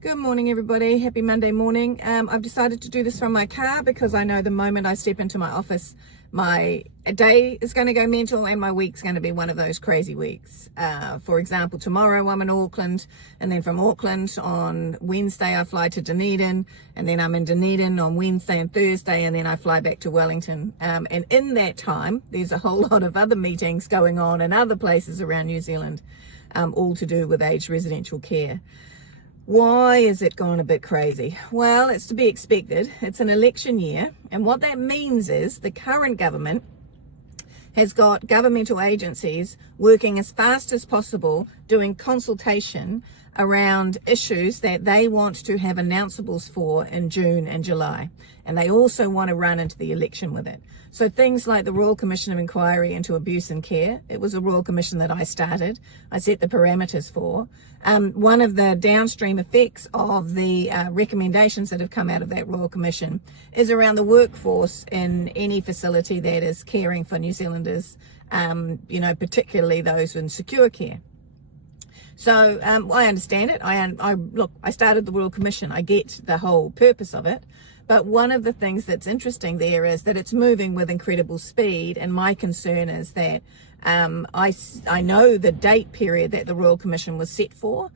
Good morning, everybody. Happy Monday morning. I've decided to do this from my car because I know the moment I step into my office, my day is going to go mental and my week's going to be one of those crazy weeks. For example, tomorrow I'm in Auckland, and then from Auckland on Wednesday I fly to Dunedin, and then I'm in Dunedin on Wednesday and Thursday, and then I fly back to Wellington. And in that time, there's a whole lot of other meetings going on in other places around New Zealand, all to do with aged residential care. Why is it gone a bit crazy? Well, it's to be expected. It's an election year, and what that means is the current government has got governmental agencies working as fast as possible, doing consultation around issues that they want to have announceables for in June and July. And they also want to run into the election with it. So things like the Royal Commission of Inquiry into Abuse in Care, it was a Royal Commission that I started. I set the parameters for. One of the downstream effects of the recommendations that have come out of that Royal Commission is around the workforce in any facility that is caring for New Zealanders, particularly those in secure care. So I understand it. I started the Royal Commission. I get the whole purpose of it. But one of the things that's interesting there is that it's moving with incredible speed. And my concern is that I know the date period that the Royal Commission was set for.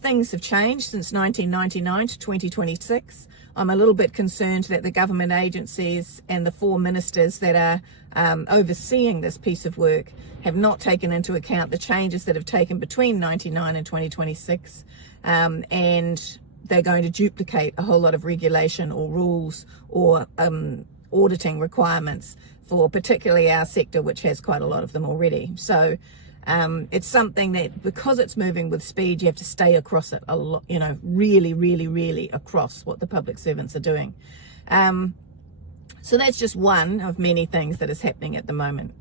Things have changed since 1999 to 2026. I'm a little bit concerned that the government agencies and the four ministers that are overseeing this piece of work have not taken into account the changes that have taken between 99 and 2026, and they're going to duplicate a whole lot of regulation or rules or auditing requirements for particularly our sector, which has quite a lot of them already. So it's something that, because it's moving with speed, you have to stay across it a lot, really across what the public servants are doing. So that's just one of many things that is happening at the moment.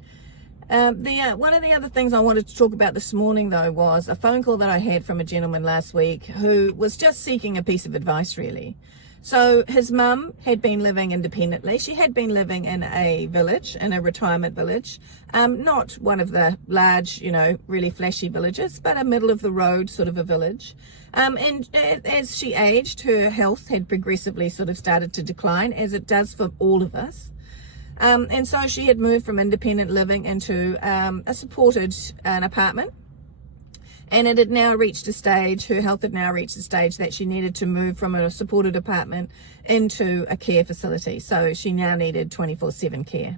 One of the other things I wanted to talk about this morning, though, was a phone call that I had from a gentleman last week who was just seeking a piece of advice, really. So his mum had been living independently. She had been living in a village, in a retirement village, not one of the large, really flashy villages, but a middle of the road sort of a village. And as she aged, her health had progressively sort of started to decline, as it does for all of us. And so she had moved from independent living into a supported apartment. And it had now reached a stage, her health had now reached a stage that she needed to move from a supported apartment into a care facility. So she now needed 24/7 care.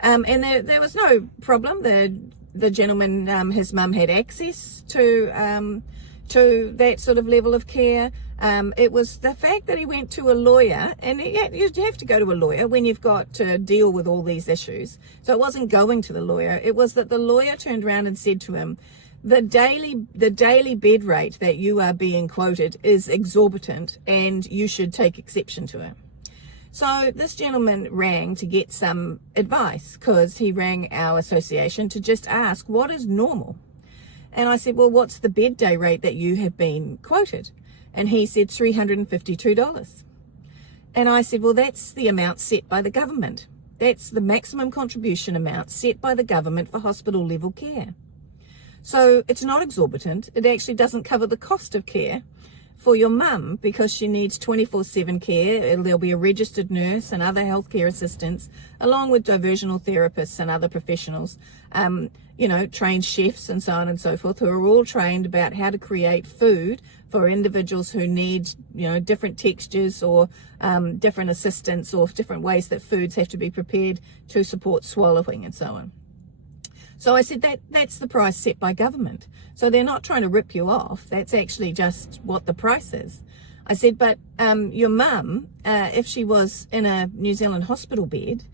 And there was no problem. The gentleman, his mum had access to that sort of level of care. It was the fact that he went to a lawyer, and you have to go to a lawyer when you've got to deal with all these issues. So it wasn't going to the lawyer. It was that the lawyer turned around and said to him, the daily bed rate that you are being quoted is exorbitant and you should take exception to it. So this gentleman rang to get some advice, because he rang our association to just ask, what is normal? And I said, well, what's the bed day rate that you have been quoted? And he said $352. And I said, well, that's the amount set by the government. That's the maximum contribution amount set by the government for hospital level care. So it's not exorbitant. It actually doesn't cover the cost of care for your mum, because she needs 24/7 care. There'll be a registered nurse and other healthcare assistants, along with diversional therapists and other professionals, trained chefs and so on and so forth, who are all trained about how to create food for individuals who need, different textures or different assistance, or different ways that foods have to be prepared to support swallowing and so on. So I said that's the price set by government. So they're not trying to rip you off. That's actually just what the price is. I said, but your mum, if she was in a New Zealand hospital bed,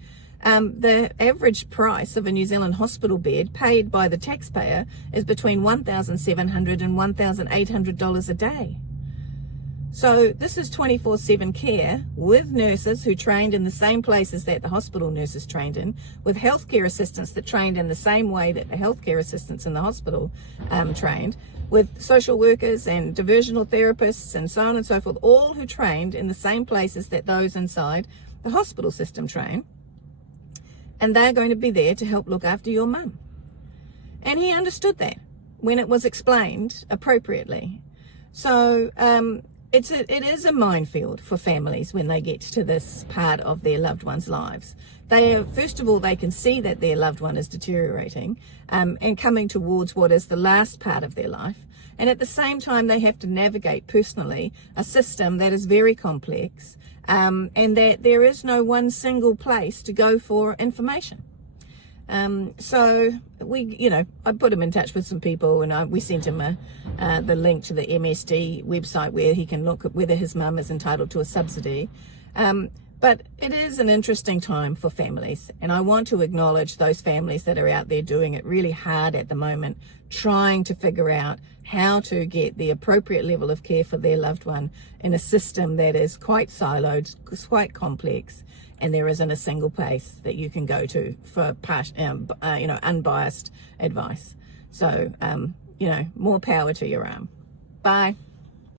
the average price of a New Zealand hospital bed paid by the taxpayer is between $1,700 and $1,800 a day. So this is 24/7 care with nurses who trained in the same places that the hospital nurses trained in, with healthcare assistants that trained in the same way that the healthcare assistants in the hospital trained, with social workers and diversional therapists and so on and so forth, all who trained in the same places that those inside the hospital system train. And they're going to be there to help look after your mum. And he understood that when it was explained appropriately. So it is a minefield for families when they get to this part of their loved one's lives. First of all, they can see that their loved one is deteriorating and coming towards what is the last part of their life. And at the same time, they have to navigate personally a system that is very complex and that there is no one single place to go for information. So I put him in touch with some people, and we sent him the link to the MSD website where he can look at whether his mum is entitled to a subsidy. But it is an interesting time for families, and I want to acknowledge those families that are out there doing it really hard at the moment, trying to figure out how to get the appropriate level of care for their loved one in a system that is quite siloed, quite complex, and there isn't a single place that you can go to for unbiased advice. So, more power to your arm. Bye.